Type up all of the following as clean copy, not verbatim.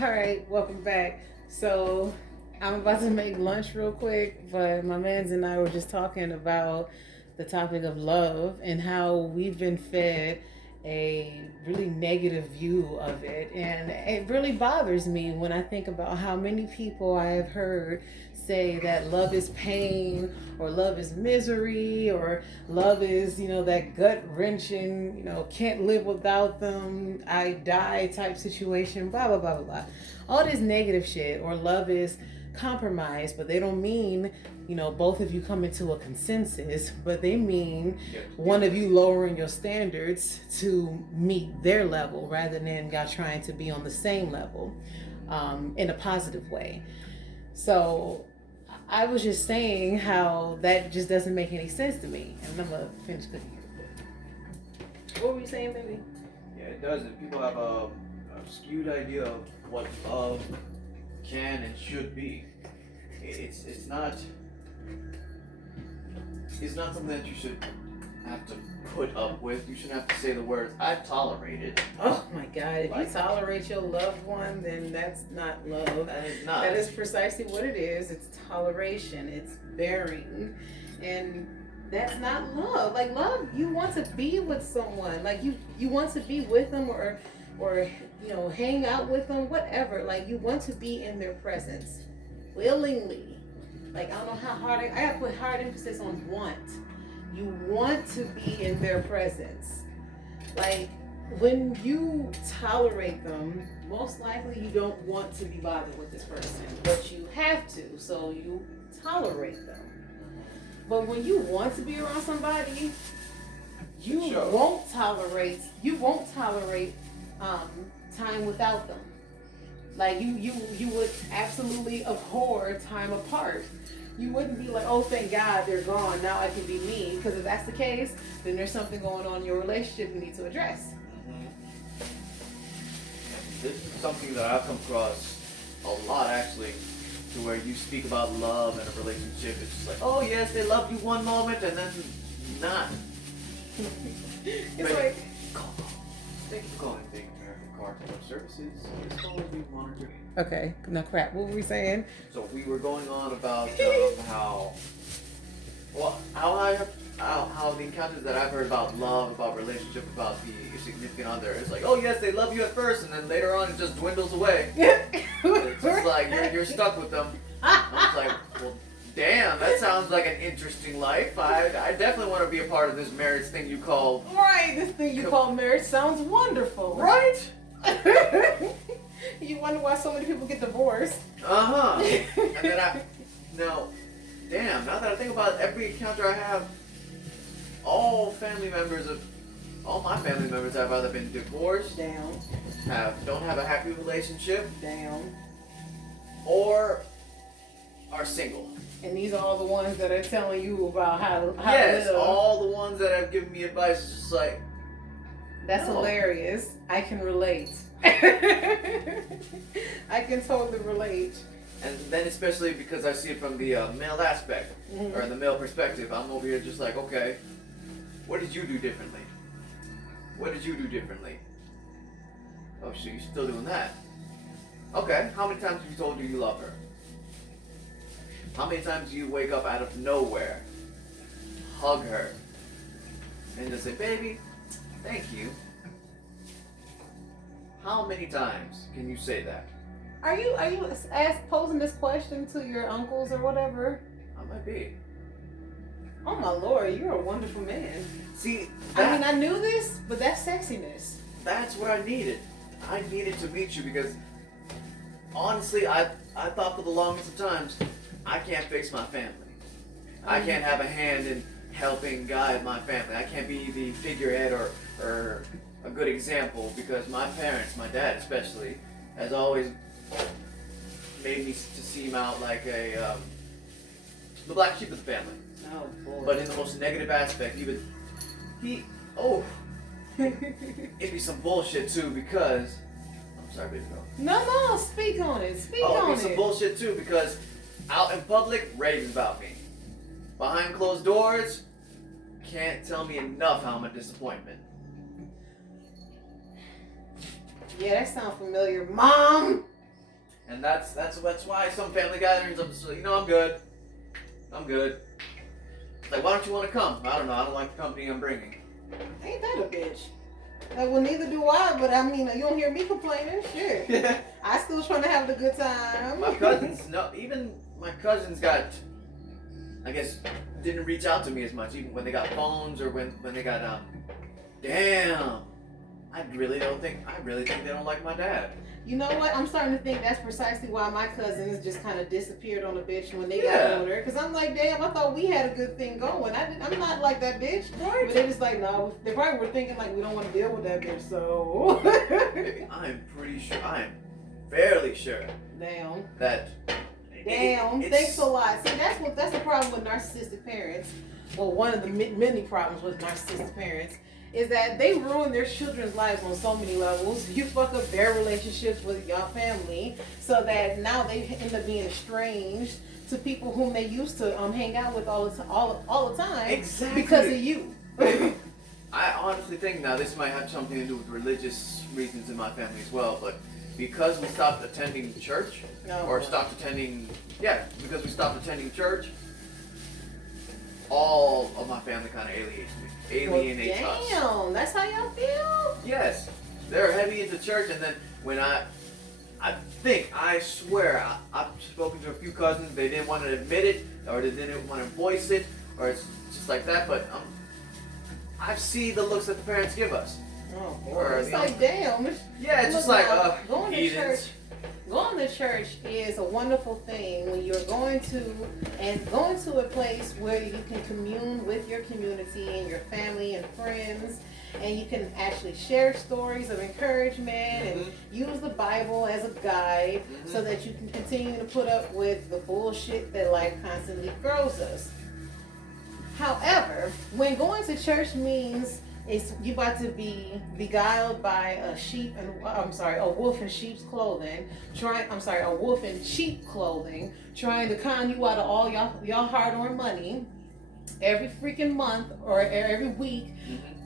All right, welcome back. So I'm about to make lunch real quick, but my mans and I were just talking about the topic of love and how we've been fed a really negative view of it. And it really bothers me when I think about how many people I have heard say that love is pain or love is misery or love is, that gut wrenching, can't live without them, I die type situation, blah, blah, blah, blah, blah. All this negative shit, or love is compromise, but they don't mean, both of you come into a consensus, but they mean one of you lowering your standards to meet their level rather than y'all trying to be on the same level in a positive way. So I was just saying how that just doesn't make any sense to me. And I'm going to finish cooking. What were you saying, baby? Yeah, it doesn't. People have a skewed idea of what love can and should be. It's not something that you should have to put up with. You shouldn't have to say the words, I tolerate it. Oh my God, if you tolerate your loved one, then that's not love. That is not. That is precisely what it is. It's toleration, it's bearing. And that's not love. Like love, you want to be with someone. Like you want to be with them or hang out with them, whatever. Like you want to be in their presence willingly. Like I don't know how hard I gotta put hard emphasis on want. You want to be in their presence. Like when you tolerate them, most likely you don't want to be bothered with this person, but you have to, so you tolerate them. But when you want to be around somebody, you won't tolerate time without them. Like you would absolutely abhor time apart. You wouldn't be like, oh, thank God they're gone. Now I can be me. Because if that's the case, then there's something going on in your relationship you need to address. This is something that I've come across a lot, actually, to where you speak about love in a relationship. It's just like, oh, yes, they loved you one moment and then not. It's like... Thank you for calling Big American Car Services. This call will be monitored. Okay, no crap. What were we saying? So we were going on about how the encounters that I've heard about love, about relationship, about the significant other. It's like, oh yes, they love you at first, and then later on it just dwindles away. It's just like you're stuck with them. I was like, well, damn, that sounds like an interesting life. I definitely want to be a part of this marriage thing you call... Right, this thing you call marriage sounds wonderful. Right? You wonder why so many people get divorced. Uh-huh. And then now that I think about it, every encounter I have, all my family members have either been divorced, don't have a happy relationship, or are single. And these are all the ones that are telling you about how to live. Yes, all the ones that have given me advice is just like... That's hilarious. I can relate. I can totally relate. And then especially because I see it from the male aspect, or the male perspective, I'm over here just like, okay, what did you do differently? What did you do differently? Oh, so you're still doing that? Okay, how many times have you told her you love her? How many times do you wake up out of nowhere, hug her, and just say, baby, thank you? How many times can you say that? Are you posing this question to your uncles or whatever? I might be. Oh my Lord, you're a wonderful man. See, I knew this, but that's sexiness. That's what I needed. I needed to meet you because honestly, I thought for the longest of times, I can't fix my family. I can't have a hand in helping guide my family. I can't be the figurehead or a good example because my parents, my dad especially, has always made me to seem out like the black sheep of the family. Oh boy. But in the most negative aspect, it'd be some bullshit too because, I'm sorry baby girl. No, speak on it. It'd be some bullshit too because out in public, raving about me. Behind closed doors, can't tell me enough how I'm a disappointment. Yeah, that sounds familiar. Mom! And that's why some family gatherings, I'm just, I'm good. I'm good. Like, why don't you want to come? I don't know. I don't like the company I'm bringing. Ain't that a bitch? Well, neither do I, but I mean, you don't hear me complaining. Shit. I still trying to have a good time. My cousins, even my cousins got, I guess, didn't reach out to me as much, even when they got phones or when they got, damn. I really think they don't like my dad. You know what? I'm starting to think that's precisely why my cousins just kind of disappeared on the bitch when they got older. Because I'm like, damn, I thought we had a good thing going. I'm not like that bitch. Right. But they're just like, no. They probably were thinking like, we don't want to deal with that bitch, so. I'm pretty sure, I am fairly sure. Damn. That. Damn. Thanks a lot. See, that's the problem with narcissistic parents. Well, one of the many problems with narcissistic parents is that they ruin their children's lives on so many levels. You fuck up their relationships with your family so that now they end up being estranged to people whom they used to hang out with all the time. Exactly. Because of you. I honestly think now this might have something to do with religious reasons in my family as well, but because we stopped attending church, because we stopped attending church, all of my family kind of alienates us. Damn, that's how y'all feel? Yes, they're heavy into church, and then when I swear, I've spoken to a few cousins, they didn't want to admit it, or they didn't want to voice it, or it's just like that, but I see the looks that the parents give us. Oh, boy. It's like, damn. Yeah, it's just like, going to church. Going to church is a wonderful thing when you're going to a place where you can commune with your community and your family and friends, and you can actually share stories of encouragement and use the Bible as a guide so that you can continue to put up with the bullshit that life constantly throws us. However, when going to church means you about to be beguiled by a wolf in sheep's clothing, a wolf in cheap clothing, trying to con you out of all y'all hard-earned money every freaking month or every week.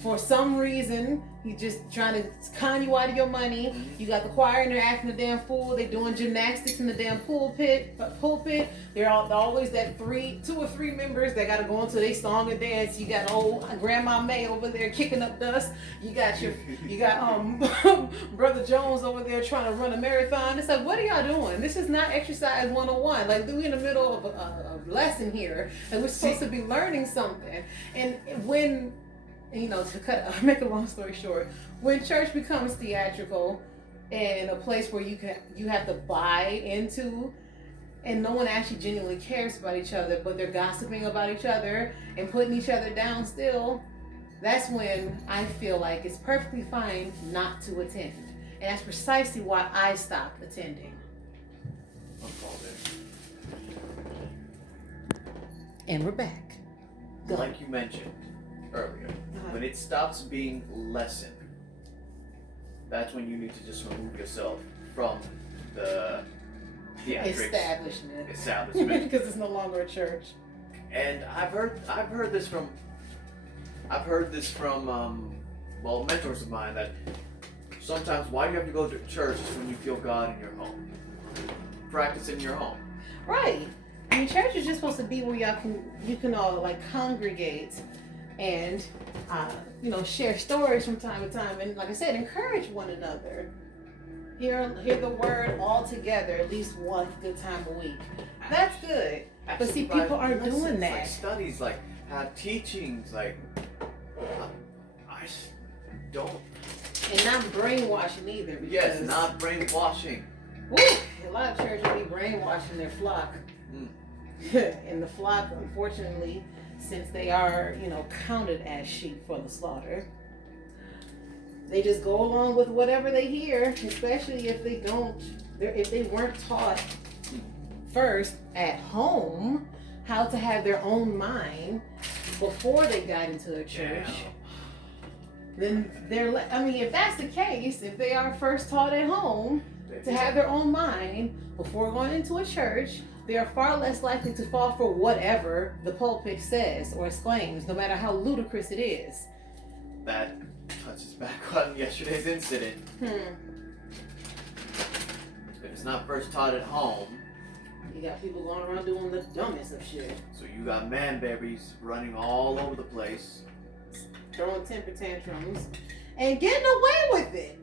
For some reason, he's just trying to con you out of your money. You got the choir and they're acting a damn fool. They're doing gymnastics in the damn pulpit. They're always that 2 or 3 members that got to go into their song and dance. You got old Grandma May over there kicking up dust. You got Brother Jones over there trying to run a marathon. It's like, what are y'all doing? This is not exercise 101. Like, we're in the middle of a lesson here, and we're supposed to be learning something. And when to make a long story short, when church becomes theatrical and a place where you have to buy into, and no one actually genuinely cares about each other, but they're gossiping about each other and putting each other down still, that's when I feel like it's perfectly fine not to attend. And that's precisely why I stopped attending. And we're back. Like you mentioned earlier, when it stops being lesson, that's when you need to just remove yourself from the establishment because it's no longer a church. And I've heard this from mentors of mine, that sometimes why do you have to go to church is when you feel God in your home, practice in your home. Right. I mean, church is just supposed to be where you can all like congregate and share stories from time to time, and like I said, encourage one another. Hear the word all together at least one good time a week. That's good. But see, people aren't doing that. Like studies, like teachings, like I don't. And not brainwashing either. Yes, not brainwashing. Woo! A lot of churches be brainwashing their flock. And the flock, unfortunately, since they are, counted as sheep for the slaughter, they just go along with whatever they hear, especially if they weren't taught first at home how to have their own mind before they got into a church. Then if that's the case, if they are first taught at home to have their own mind before going into a church, they are far less likely to fall for whatever the pulpit says or exclaims, no matter how ludicrous it is. That touches back on yesterday's incident. It's been a it's not first taught at home. You got people going around doing the dumbest of shit. So you got man babies running all over the place. Throwing temper tantrums. And getting away with it.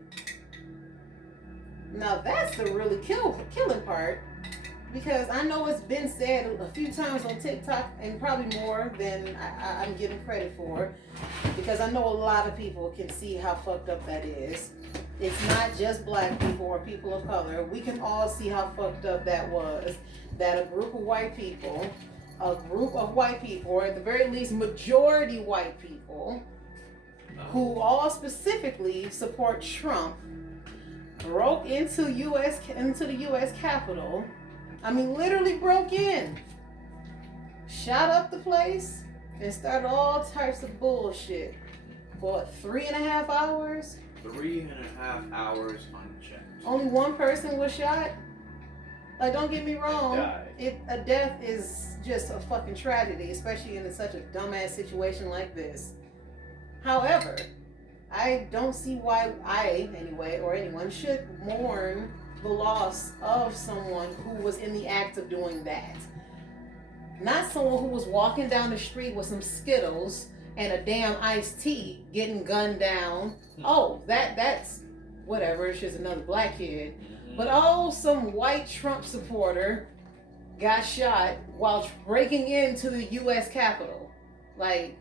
Now that's the really killing part. Because I know it's been said a few times on TikTok, and probably more than I'm giving credit for, because I know a lot of people can see how fucked up that is. It's not just black people or people of color. We can all see how fucked up that was. That a group of white people, or at the very least majority white people, who all specifically support Trump, broke into the U.S. Capitol. I mean, literally broke in, shot up the place, and started all types of bullshit. For 3.5 hours? 3.5 hours unchecked. Only one person was shot? Like, don't get me wrong. A death is just a fucking tragedy, especially in such a dumbass situation like this. However, I don't see why or anyone should mourn the loss of someone who was in the act of doing that. Not someone who was walking down the street with some Skittles and a damn iced tea getting gunned down. Oh, that's whatever, it's just another black kid. But some white Trump supporter got shot while breaking into the U.S. Capitol. Like,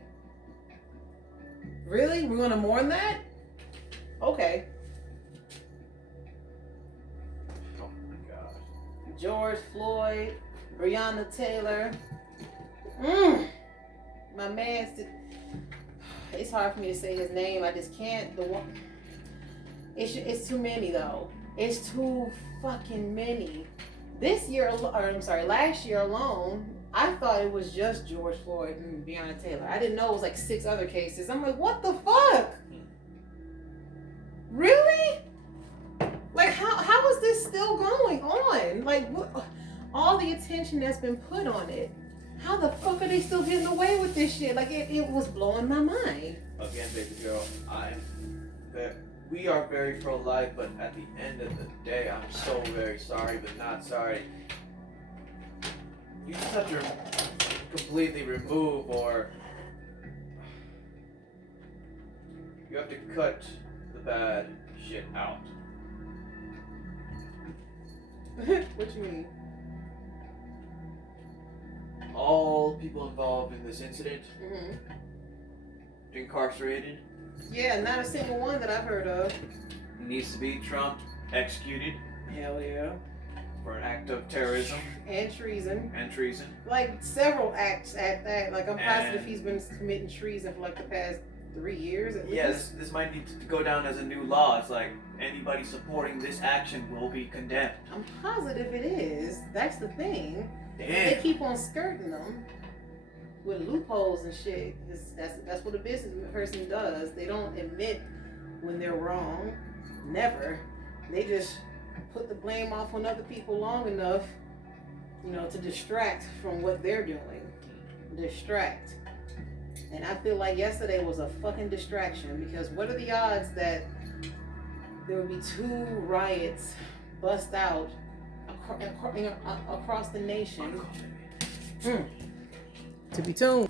really? We're gonna mourn that? Okay. George Floyd, Breonna Taylor. My man, it's hard for me to say his name. I just can't. It's too many though. It's too fucking many. Last year alone, I thought it was just George Floyd and Breonna Taylor. I didn't know it was like 6 other cases. I'm like, what the fuck? Really? Like, how is this still going on? Like, what, all the attention that's been put on it, how the fuck are they still getting away with this shit? Like, it was blowing my mind. Again, baby girl, we are very pro-life, but at the end of the day, I'm so very sorry, but not sorry. You just have to completely remove, or you have to cut the bad shit out. What you mean? All people involved in this incident, incarcerated. Yeah, not a single one that I've heard of. Needs to be Trump executed. Hell yeah. For an act of terrorism. And treason. Like, several acts at that. Like, I'm positive he's been committing treason for like the past 3 years at least. Yeah, this might need to go down as a new law. It's like, anybody supporting this action will be condemned. I'm positive it is. That's the thing. Damn. They keep on skirting them with loopholes and shit. That's what a business person does. They don't admit when they're wrong. Never. They just put the blame off on other people long enough, to distract from what they're doing. Distract. And I feel like yesterday was a fucking distraction, because what are the odds that there would be 2 riots bust out across the nation? To be tuned.